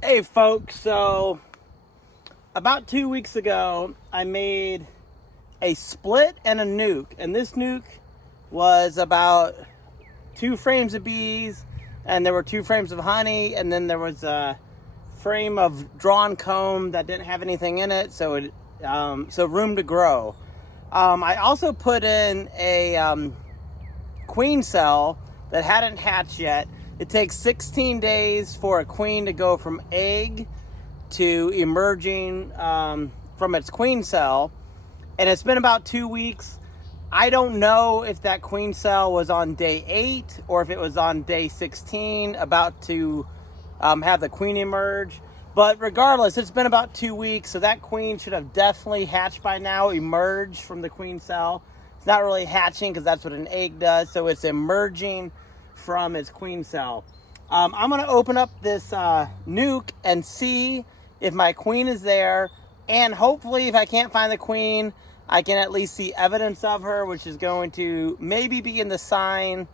Hey folks, so about 2 weeks ago I made a split and a nuke, and this nuke was about 2 frames of bees, and there were 2 frames of honey, and then there was a frame of drawn comb that didn't have anything in it, so room to grow. I also put in a queen cell that hadn't hatched yet. It takes 16 days for a queen to go from egg to emerging from its queen cell, and it's been about 2 weeks. I don't know if that queen cell was on day 8 or if it was on day 16 about to have the queen emerge, but regardless, it's been about 2 weeks, so that queen should have definitely hatched by now, emerged from the queen cell. It's not really hatching because that's what an egg does, so it's emerging from its queen cell. I'm going to open up this nuke and see if my queen is there, and hopefully if I can't find the queen, I can at least see evidence of her, which is going to maybe be in the sign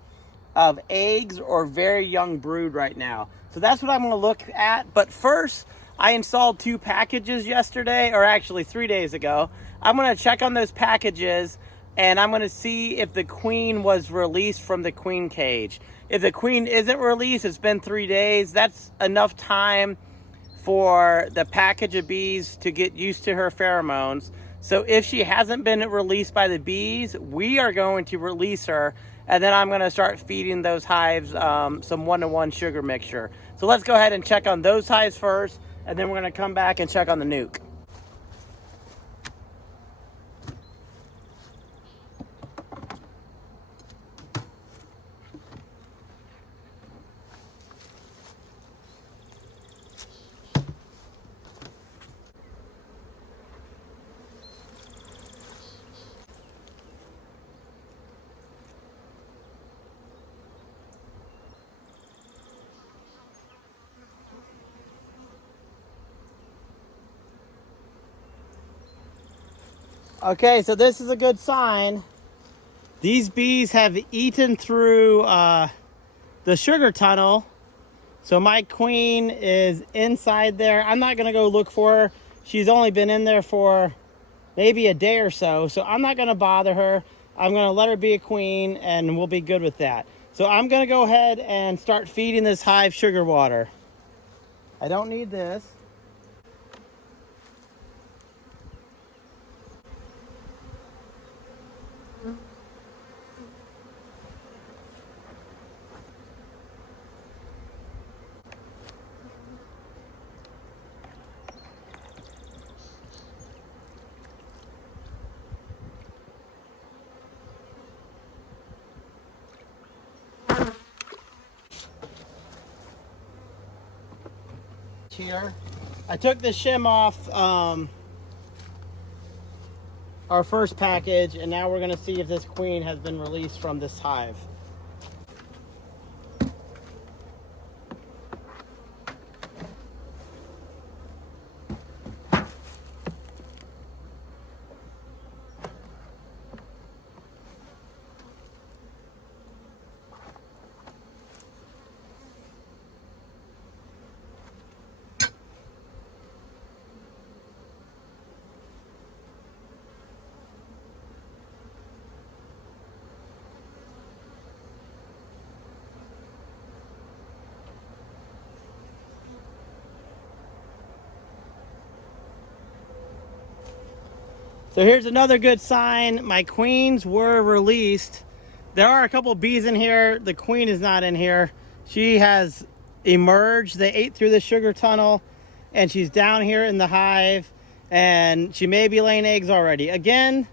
of eggs or very young brood right now. So that's what I'm going to look at. But first, I installed 2 packages yesterday, or actually 3 days ago. I'm going to check on those packages, and I'm going to see if the queen was released from the queen cage. If the queen isn't released, it's been 3 days. That's enough time for the package of bees to get used to her pheromones. So if she hasn't been released by the bees, we are going to release her, and then I'm going to start feeding those hives some 1-to-1 sugar mixture. So let's go ahead and check on those hives first, and then we're going to come back and check on the nuke. Okay, so this is a good sign. These bees have eaten through the sugar tunnel. So my queen is inside there. I'm not going to go look for her. She's only been in there for maybe a day or so. So I'm not going to bother her. I'm going to let her be a queen, and we'll be good with that. So I'm going to go ahead and start feeding this hive sugar water. I don't need this. Here, I took the shim off our first package, and now we're going to see if this queen has been released from this hive. So here's another good sign. My queens were released. There are a couple bees in here. The queen is not in here. She has emerged. They ate through the sugar tunnel, and she's down here in the hive, and she may be laying eggs already. Again,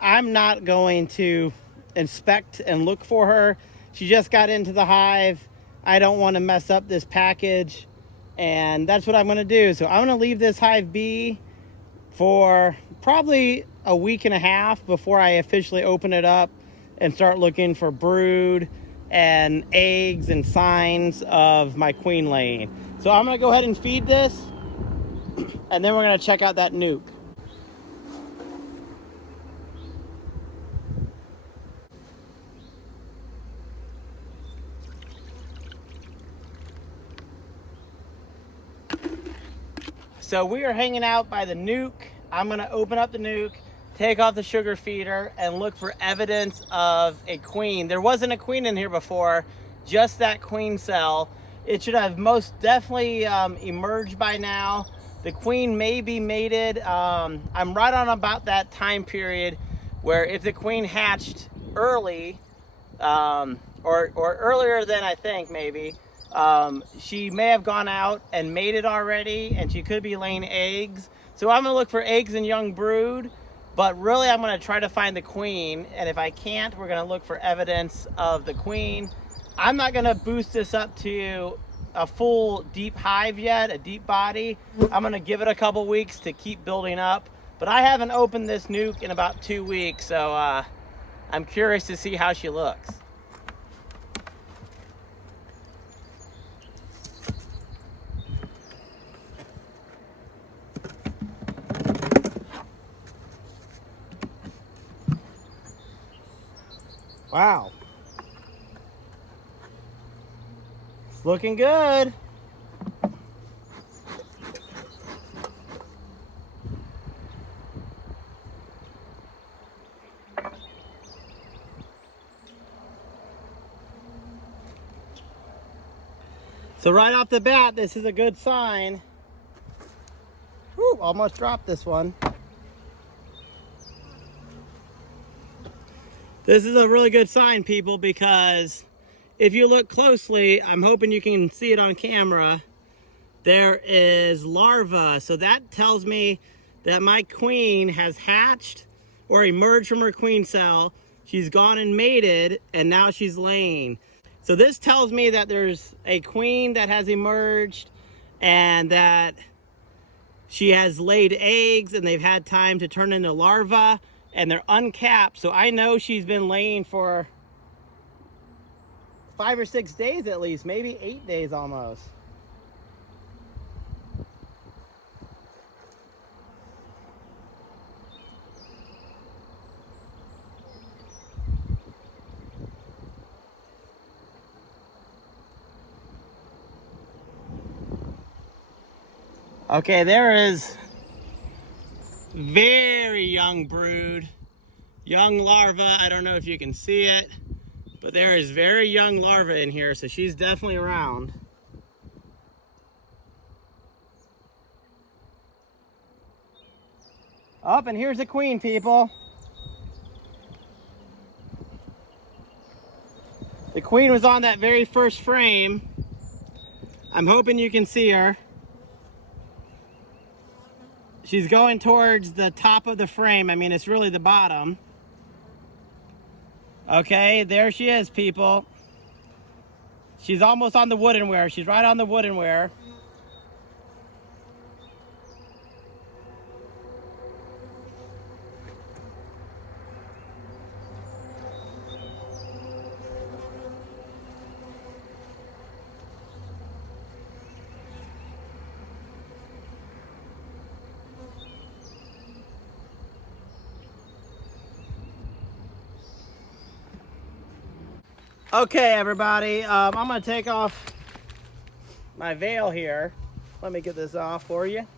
I'm not going to inspect and look for her. She just got into the hive. I don't want to mess up this package, and that's what I'm going to do. So I'm going to leave this hive be for probably a week and a half before I officially open it up and start looking for brood and eggs and signs of my queen laying. So I'm going to go ahead and feed this, and then we're going to check out that nuke. so we are hanging out by the Nuke. I'm gonna open up the Nuke, take off the sugar feeder, and look for evidence of a queen. There wasn't a queen in here before, just that queen cell. It should have most definitely emerged by now. The queen may be mated. I'm right on about that time period where if the queen hatched early, or earlier than I think maybe, she may have gone out and mated already, and she could be laying eggs. So I'm gonna look for eggs and young brood, but really I'm gonna try to find the queen, and if I can't, we're gonna look for evidence of the queen. I'm not gonna boost this up to a full deep hive yet, a deep body. I'm gonna give it a couple weeks to keep building up, but I haven't opened this Nuke in about 2 weeks, so I'm curious to see how she looks. Wow. It's looking good. So right off the bat, this is a good sign. Whew, almost dropped this one. This is a really good sign, people, because if you look closely, I'm hoping you can see it on camera, there is larva. So that tells me that my queen has hatched or emerged from her queen cell. She's gone and mated, and now she's laying. So this tells me that there's a queen that has emerged and that she has laid eggs and they've had time to turn into larvae, and they're uncapped. So I know she's been laying for 5 or 6 days at least, maybe 8 days almost. Okay, there is very young brood, young larva. I don't know if you can see it, but there is very young larva in here, so she's definitely around. Up, and here's the queen, people. The queen was on that very first frame. I'm hoping you can see her. She's going towards the top of the frame. I mean, it's really the bottom. Okay, there she is, people. She's almost on the woodenware. She's right on the woodenware. Okay, everybody, I'm gonna take off my veil here. Let me get this off for you.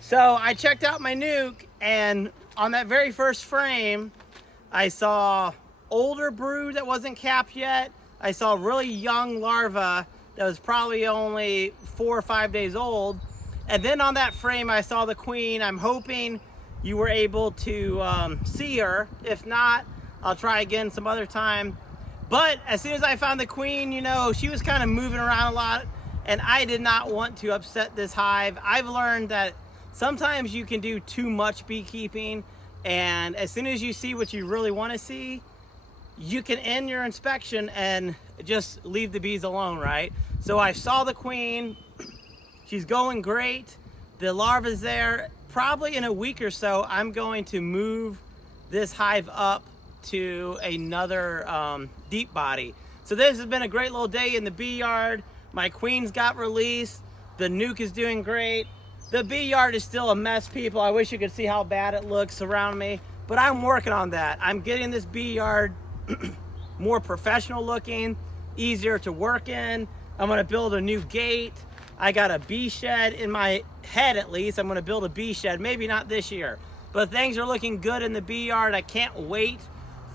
So I checked out my Nuke, and on that very first frame, I saw older brood that wasn't capped yet. I saw really young larva that was probably only 4 or 5 days old. And then on that frame, I saw the queen. I'm hoping you were able to see her. If not, I'll try again some other time. But as soon as I found the queen, you know, she was kind of moving around a lot, and I did not want to upset this hive. I've learned that sometimes you can do too much beekeeping, and as soon as you see what you really want to see, you can end your inspection and just leave the bees alone, right? So I saw the queen. She's going great. The larva's there. Probably in a week or so, I'm going to move this hive up to another deep body. So this has been a great little day in the bee yard. My queens got released. The Nuke is doing great. The bee yard is still a mess, people. I wish you could see how bad it looks around me, but I'm working on that. I'm getting this bee yard more professional looking, easier to work in. I'm gonna build a new gate. I got a bee shed in my head, at least. I'm going to build a bee shed, maybe not this year. But things are looking good in the bee yard. I can't wait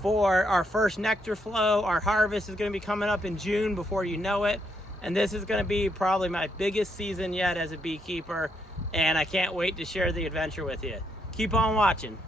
for our first nectar flow. Our harvest is going to be coming up in June before you know it. And this is going to be probably my biggest season yet as a beekeeper. And I can't wait to share the adventure with you. Keep on watching.